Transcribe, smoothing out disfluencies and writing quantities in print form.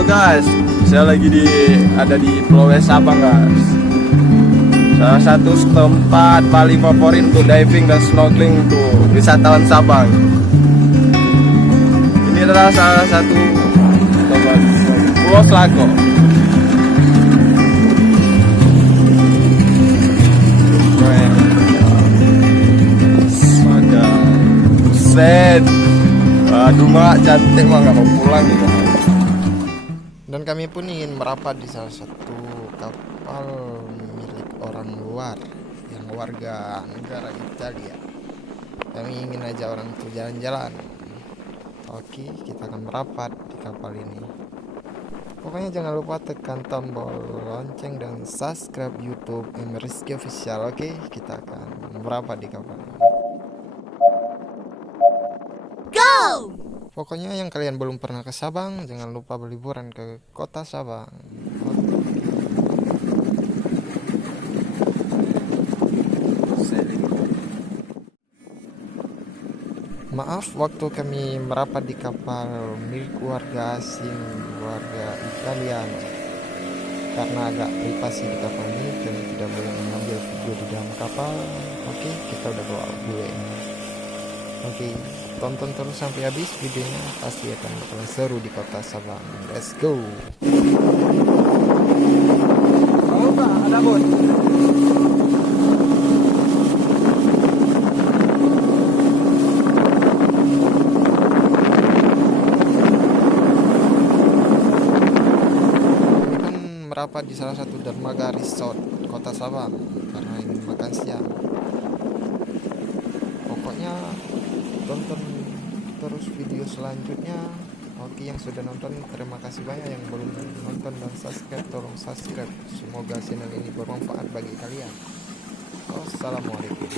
Halo guys, saya lagi ada di Pulau Sabang guys. Salah satu tempat paling favorit untuk diving dan snorkeling untuk wisatawan Sabang. Ini adalah salah satu tempat Pulau Selako. Set, aduh mak cantik mah nggak mau pulang ya. Dan kami pun ingin merapat di salah satu kapal milik orang luar yang warga negara Italia. Kami ingin ajak orang itu jalan-jalan. Oke, kita akan merapat di kapal ini. Pokoknya jangan lupa tekan tombol lonceng dan subscribe YouTube Rizky Official. Oke, kita akan merapat di kapal ini. Pokoknya yang kalian belum pernah ke Sabang, jangan lupa berliburan ke kota Sabang. Maaf waktu kami merapat di kapal milik warga asing, warga Italiano. Karena agak privasi di kapal ini, kami tidak boleh mengambil video di dalam kapal. Oke, kita udah bawa gue ini. Oke, tonton terus sampai habis videonya, pasti akan bakalan seru di kota Sabang. Let's go. Halo Pak, ada bot. Kami pun merapat di salah satu dermaga resort kota Sabang karena ingin makan siang. Pokoknya tonton terus video selanjutnya. Oke, yang sudah nonton terima kasih banyak, yang belum nonton dan subscribe tolong subscribe. Semoga channel ini bermanfaat bagi kalian. Wassalamualaikum.